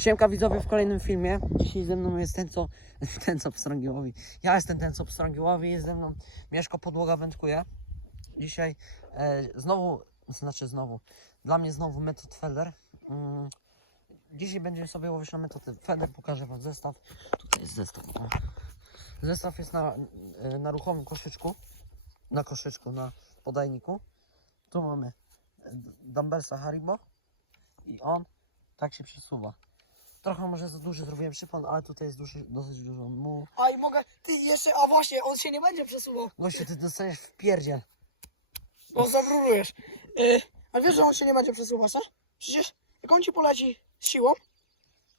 Siemka widzowie w kolejnym filmie. Dzisiaj ze mną jest ten co, ten co pstrągiłowi. Ja jestem ten co pstrągiłowi, jest ze mną Mieszko Podłoga Wędkuje. Dzisiaj e, znowu, znaczy znowu, dla mnie znowu metod Feder. Mm, dzisiaj będziemy sobie łowić na metodę Feder, pokażę wam zestaw. Tutaj jest zestaw. O. Zestaw jest na, e, na ruchomym koszyczku, na koszyczku, na podajniku. Tu mamy dumbbellsa Haribo i on tak się przesuwa. Trochę może za duży zrobiłem przypon, ale tutaj jest duży, dosyć dużo mu. A i mogę, ty jeszcze, a właśnie, on się nie będzie przesuwał, Gościu, ty dostaniesz w pierdziel. bo zabrulujesz. Yy, a wiesz, że on się nie będzie przesuwać, nie? Przecież jak on ci poleci z siłą,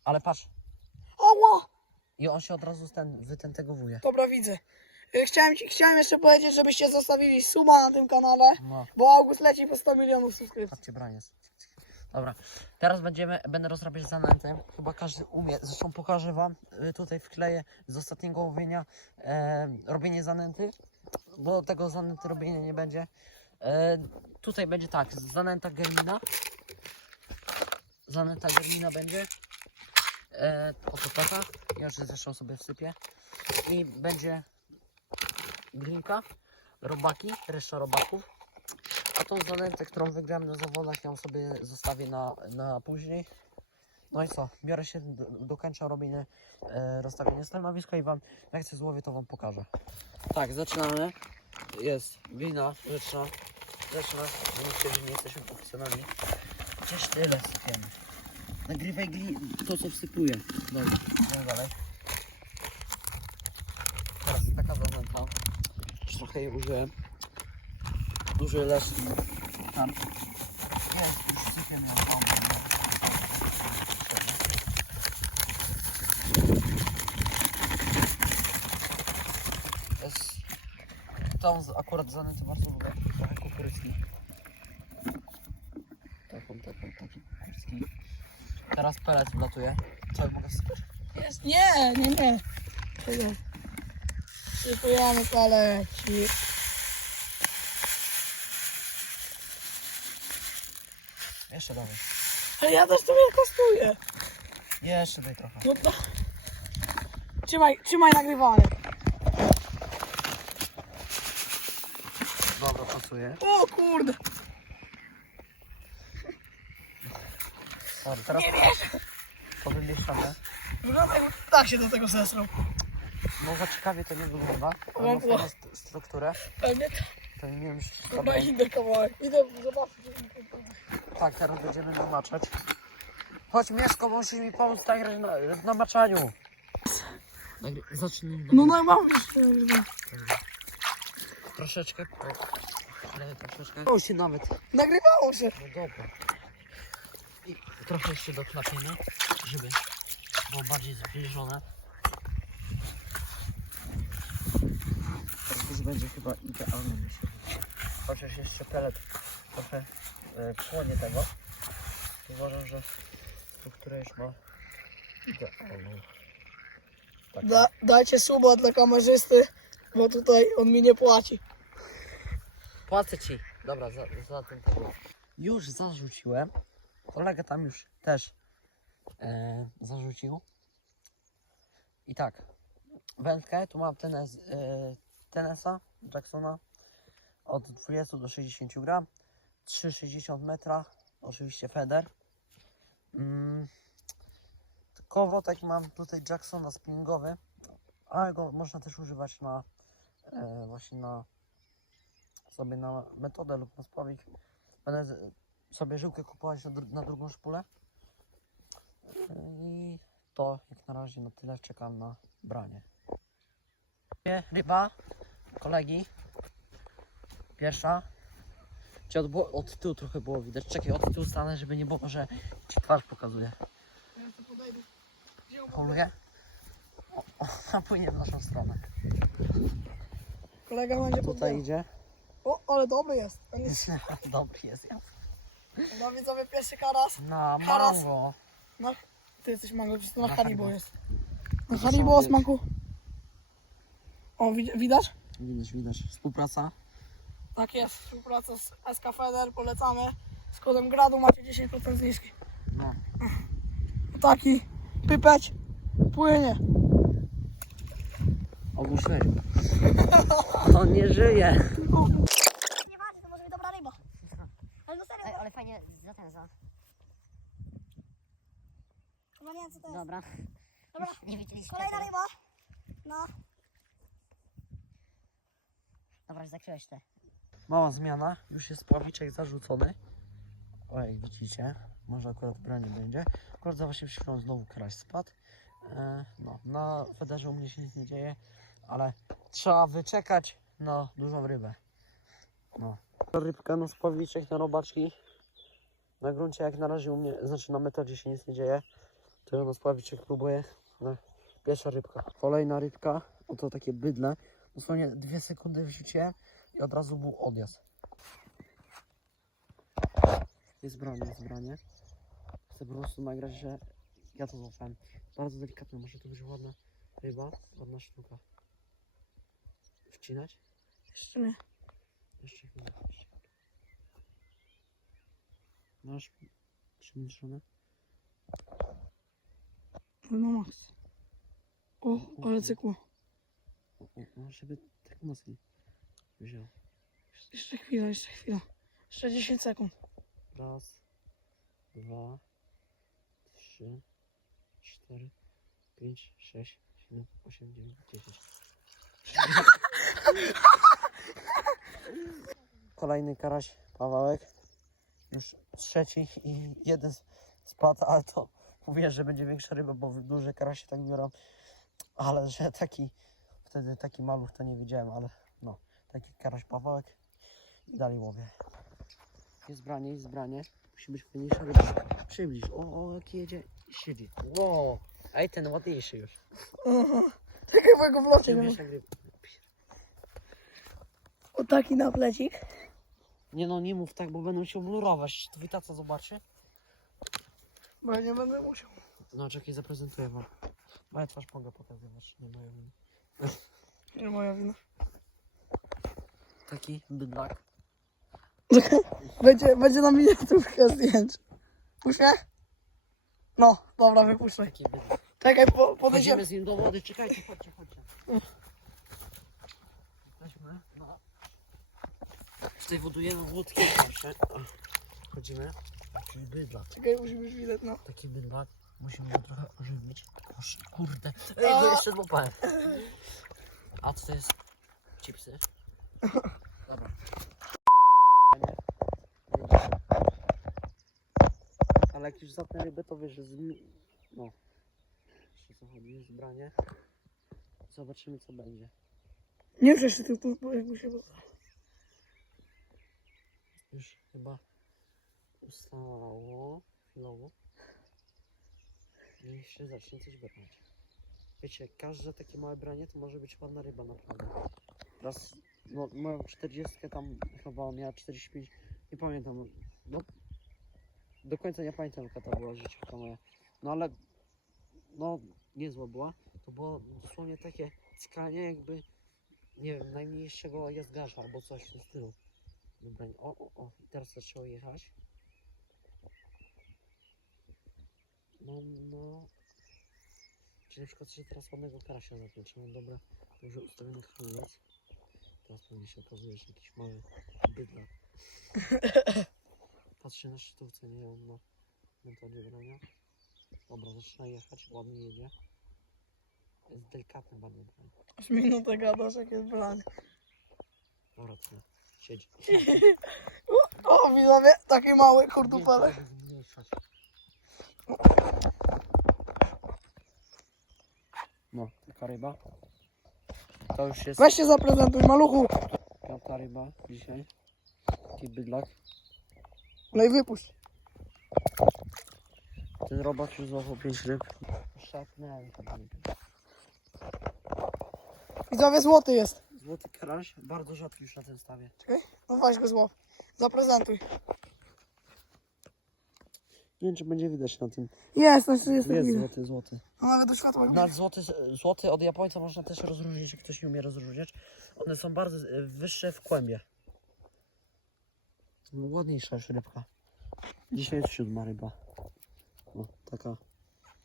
Ale patrz, ała, i on się od razu ten, wytentegowuje. dobra, widzę. Yy, chciałem, ci, chciałem jeszcze powiedzieć, żebyście zostawili suba na tym kanale, No, bo August leci po 100 milionów subskrypcji. patrzcie, braniec. Dobra, teraz będziemy, będę rozrabiać zanętę. Chyba każdy umie. Zresztą pokażę wam, y, tutaj wkleję z ostatniego łowienia e, robienie zanęty, bo tego zanęty robienia nie będzie. E, tutaj będzie tak, zanęta Germina. Zanęta Germina będzie. E, oto taka. Ja już zresztą sobie wsypię. I będzie glinka, robaki, reszta robaków. Tą zanętę, którą wygram na zawodach, ją sobie zostawię na, na później. No i co? Biorę się, do, dokończę robienie, e, rozstawienie stanowiska i wam, jak chcę złowię, to wam pokażę. Tak, zaczynamy. Jest glina rzeczna. Rzeczna, że nie jesteśmy profesjonalni. Gdzieś tyle sypiemy. Nagrywaj to, co wsypuję. Dobra, idziemy dalej. Teraz taka zanęta. Już trochę jej użyłem. Duży leszcz tam. Jest, już sypiemy ją. Jest tą akurat zanętę bardzo lubię. Trochę kukurydzki. Taką, taką, taki kukurydzki. Teraz pelet wlatuje. Co, mogę sypać? Jest, nie, nie, nie. Czekaj. Sypujemy paleci. Jeszcze dalej. Ale ja też to kosztuję. Jeszcze daj trochę. No to... Trzymaj, trzymaj nagrywanie. Dobra, pasuje. O kurde. Dobra, teraz to wymieszczamy. Wygląda jakby tak się do tego zesrał. No za ciekawie to nie wygląda. Ale ma fajną st- strukturę. Pewnie To nie wiem, czy Dobra, inny kawałek. Idę zobaczyć. Tak, teraz będziemy namaczać. Chodź Mieszko, musisz mi pomóc nagrać na, w namaczaniu. Nagry... Zacznij. No no mam jeszcze. Troszeczkę. Ale troszeczkę. O się nawet. Nagrywało się. No dobra. I trochę jeszcze doklapiemy, żeby było bardziej zbliżone. Teraz już będzie chyba idealny mi się wydaje. Chociaż jeszcze pelet trochę e, chłonie tego. Uważam, że struktura już ma idealną. Tak. Da, dajcie suba dla kamerzysty, bo tutaj on mi nie płaci. Płacę ci. Dobra, za, za ten tego. Już zarzuciłem. Kolega tam już też e, zarzucił. I tak. Wędkę, tu mam tenes, e, tenesa Jacksona od 20 do 60 gram. 3,60 metra. Oczywiście feder. Mm. Mam tutaj Jacksona spinningowy, ale go można też używać na e, właśnie na sobie na metodę lub na spławik. Będę sobie żyłkę kupować na, na drugą szpulę. I to jak na razie na tyle czekam na branie. Ryba kolegi. Pierwsza. Od, od tyłu trochę było widać. Czekaj, od tyłu stanę, żeby nie było, że ci twarz pokazuje. Pomogę? O, ona płynie w naszą stronę. Kolega będzie Tutaj tutaj. idzie. O, ale dobry jest. On jest Dobry jest ja. no widzowie pierwszy karas. Na Haras. mango. Na, ty jesteś mango, czy to na Na Haribo Haribo. jest. Na Haribo o smaku. O, wid- widać? Widać, widać. Współpraca. Tak jest, współpraca z SK Feder, polecamy. Z kodem GRADU macie 10% zniżki. No. Taki pypać, płynie. Ogłuszyłeś go. On nie żyje. Nie walczy, to może być dobra ryba. Ale no serio, Ej, ale fajnie za ten, za. chyba nie wiem co to jest. Dobra. Dobra. Nie widzieliście. Kolejna tego. ryba. No. Dobra, już zakryłeś te. Mała zmiana. Już jest pławiczek zarzucony. Oj, widzicie. Może akurat branie będzie. Akurat za przed chwilą znowu karaś spadł. E, no, na federze u mnie się nic nie dzieje, ale trzeba wyczekać na dużą rybę. No. Rybka na spławiczek, na robaczki. Na gruncie jak na razie u mnie, znaczy na metodzie się nic nie dzieje. Ja na spławiczek próbuję. No, pierwsza rybka. Kolejna rybka. Oto takie bydle. Dosłownie dwie sekundy wrzuciłem i od razu był odjazd. Jest branie, jest branie. Chcę po prostu nagrać, że ja to złapałem. Bardzo delikatne, może to być ładna ryba, ładna sztuka. Wcinać? Jeszcze nie. Jeszcze chwilę. Masz przemieszane? No max. O, ale cykło. O, o, o, żeby tak mocniej wziął. Jeszcze chwila, jeszcze chwila. Jeszcze 10 sekund. Raz, dwa, trzy, cztery, pięć, sześć, siedem, osiem, dziewięć, dziesięć. Kolejny karaś, Pawałek. Już trzeci i jeden spadł, ale to mówię, że będzie większa ryba, bo duże karasie tak biorą. Ale że taki, wtedy taki maluch to nie widziałem, ale no, taki karaś Pawałek i dalej łowię. Jest branie, jest branie. Musi być fajniejsza ryba. Przybliż. O, o, jaki jedzie. Siedzi. Wow. Ej, ten ładniejszy już. Ja go w locie nie. O taki naplecik. Nie no, nie mów tak, bo będą się blurować. Twój taca zobaczy. Bo ja nie będę musiał. No, czekaj, zaprezentuję wam. Moja twarz mogę pokazywać, nie moja wina. Nie moja wina. Taki bydlak. Będzie, będzie na miniaturkę zdjęć. Puszczę? No, dobra, wypuszczaj. Taki bydlak. Czekaj, po, Chodzimy podejdziemy. z nim do wody, czekajcie, chodźcie, chodźcie. Weźmy, no. Tutaj wodujemy łódkę proszę. Chodzimy. Taki bydlak. Czekaj, musi być widać, no. Taki bydlak. Musimy go trochę ożywić. Kurde. Ej, bo jeszcze złapałem. A co to jest? Chipsy? Ale jak już zatnę rybę, to wiesz, że zmi... No. Jeszcze co chodzi, jest branie. Zobaczymy co będzie. Nie się tu, bo jakby się... Już chyba ustało chwilowo. Niech się zacznie coś brać. Wiecie, każde takie małe branie to może być ładna ryba naprawdę. Raz, no moją 40 tam chyba miała 45, nie pamiętam. No, do końca nie pamiętam jaka to była życiówka moja. No ale, no niezła była. To było dosłownie takie skanie jakby, nie wiem, najmniejszego jazgarza albo coś w tym stylu. Dobra, o, o, o, i teraz zaczęło jechać. No, no. Czyli na przykład, że teraz ładnego karasia zakończę. Mam dobra, dobrze ustawiony hamulec. Teraz pewnie się okazuje, że jakiś mały bydlak. Patrzę na szczytówce, nie wiem, na metodzie brania. Dobra, zaczyna jechać, ładnie jedzie. Jest delikatny bardzo branie. Aż minutę gadasz, jak jest branie. Dobra, to siedzi. O, widzowie, taki mały kurdupelek. zmniejszać. No, taka ryba. To już jest Weź się zaprezentuj, maluchu. piąta ryba dzisiaj. Taki bydlak. No i wypuść. Ten robak już złapał 5 ryb. Chyba ryby. Widzowie, złoty jest. Złoty karaś, bardzo rzadki już na tym stawie. No weź go złap. Zaprezentuj. Nie wiem czy będzie widać na tym. Jest, no jest, jest, Jest jest złoty, złoty. No nawet do światła. nie Nawet złoty, złoty od Japońca można też rozróżnić, jak ktoś nie umie rozróżniać. One są bardzo e, wyższe w kłębie. No, Ładniejsza już rybka. Dzisiaj jest siódma ryba. No, taka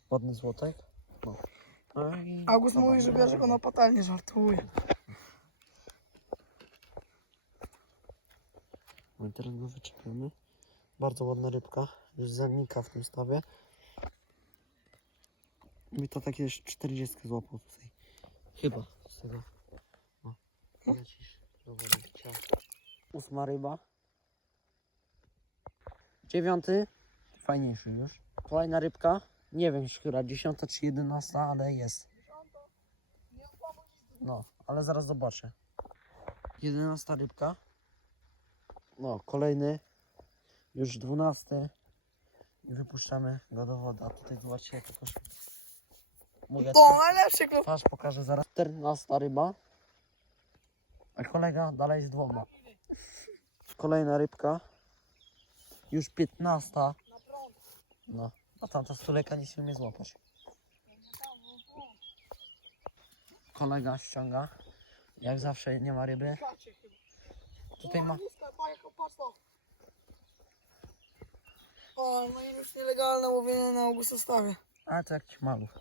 Ładny złotek. No. No i August dobra, mówi, że dobra, bierze go dobra. na patelnię, żartuje. No i teraz go wyczepiamy. Bardzo ładna rybka. Już zanika w tym stawie. Mi to takie 40 złapał tutaj. Chyba z tego. O, lecisz do wody. Ciao. Ósma ryba. Dziewiąty. Fajniejszy już. Kolejna rybka. Nie wiem, która dziesiąta czy jedenasta, ale jest. No, ale zaraz zobaczę. Jedenasta rybka. No, kolejny. Już dwunasty. I wypuszczamy go do wody. A tutaj zobaczcie jak to poszło. Mogę To najlepszy klub. twarz pokażę zaraz. 14 ryba. A kolega dalej z dwoma. Kolejna rybka. Już 15. No. A tamta stuleka nic nie umie złapać. Kolega ściąga. Jak zawsze nie ma ryby. Tutaj ma. O, no i już nielegalne łowienie na Augusta stawie. Ale to jakiś maluch.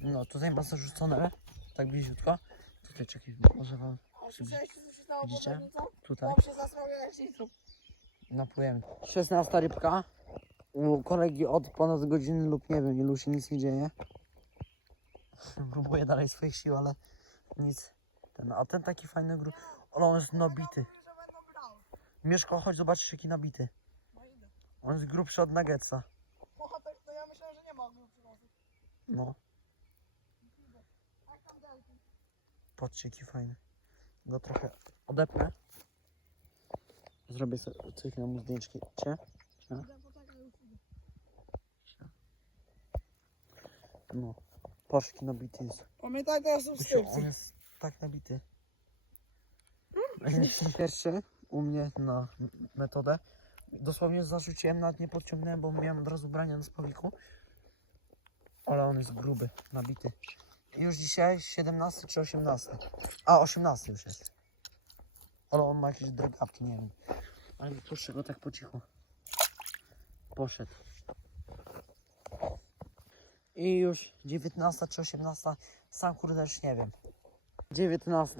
No tutaj ma zarzucone. Tak bliziutko. Tutaj czekaj, może wam A Przybliż- słyszałeś, co się stało Widzicie? tutaj. Tam się zasrał jajecznicą. napłyłem. 16 rybka. U kolegi od ponad godziny lub nie wiem ilu się nic nie dzieje. Próbuję dalej swoich sił, ale nic. Ten, a ten taki fajny gru... Ale on jest nabity. Mieszko, chodź zobaczysz jaki nabity. On jest grubszy od nuggetsa. O, tak, to ja myślałem, że nie ma przyrosy. No, Jak tam delki? patrzcie jaki fajny. Go trochę odepnę. Zrobię sobie cyknę mu. Idę, poczekaj, już idę. No. Patrz jaki nabity jest. Pamiętaj teraz Gościu, on subskrypcji. jest tak nabity. Pierwszy u mnie na metodę. Dosłownie zarzuciłem, nawet nie podciągnąłem, bo miałem od razu brania na spawiku. Ale on jest gruby, nabity. Już dzisiaj 17 czy 18. A, 18 już jest. Ale on ma jakieś drgawki, nie wiem. Ale puszczę go tak po cichu. Poszedł. I już 19 czy 18. Sam kurde już nie wiem. 19.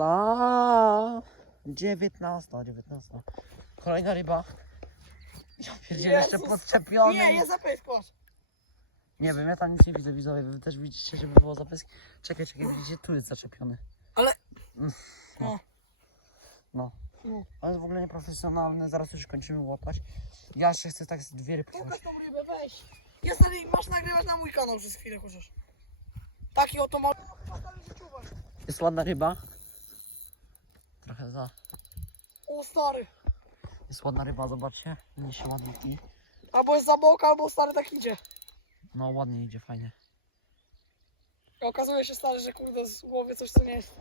19, 19. Kolejna ryba. Ja pierdzielę jeszcze Jezus. podczepiony. Nie, jest zapysk, patrz. Nie wiem, ja tam nic nie widzę, widzowie. Wy też widzicie, żeby było zapyski. Czekaj, czekaj, widzicie, tu jest zaczepiony. Ale... Mm, No. No. No. Ale jest w ogóle nieprofesjonalne, zaraz już kończymy łapać. Ja jeszcze chcę tak z dwie rybki. Pokaż tą rybę, weź. Jest na, masz nagrywać na mój kanał przez chwilę, chociaż. Taki oto mały. Jest ładna ryba. Trochę za. O, stary. Jest ładna ryba, zobaczcie. Niesie ładniki. Albo jest za bok, albo stary tak idzie. No ładnie idzie, fajnie. I okazuje się, stary, że kurde, z głowy coś, co nie jest.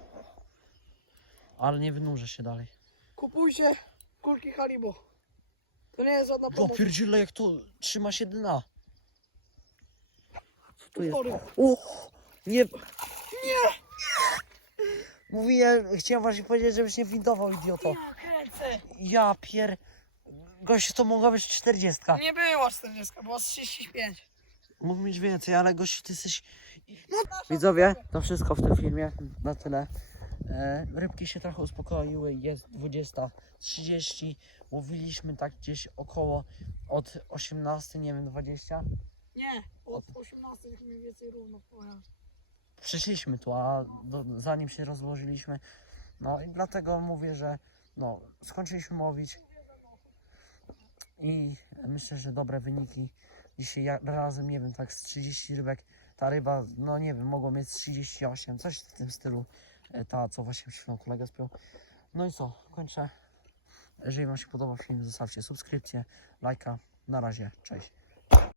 Ale nie wynurzę się dalej. Kupujcie kulki Haribo. To nie jest żadna O promocja. pierdziele, jak to trzyma się dna. Co tu jest? Sorry. O! Nie! Nie! Mówiłem, chciałem właśnie powiedzieć, żebyś nie windował, idioto. Ja kręcę. Ja pier... Gościu, to mogła być 40. Nie była 40, była z 35. Mógł mieć więcej, ale gościu, ty jesteś... No, Widzowie, to wszystko w tym filmie. Na tyle. E, rybki się trochę uspokoiły. Jest 20.30. Łowiliśmy tak gdzieś około od 18, nie wiem, 20. Nie, od 18 tak mniej więcej równo powiem. Przyszliśmy tu, a do, zanim się rozłożyliśmy. No i dlatego mówię, że no, skończyliśmy łowić. I myślę, że dobre wyniki. Dzisiaj razem, nie wiem, tak z 30 rybek. Ta ryba, no nie wiem, mogła mieć z 38, coś w tym stylu. E, Ta, co właśnie chwilą kolega spiął. No i co, kończę. Jeżeli Wam się podobał film, zostawcie subskrypcję, lajka. Na razie, cześć.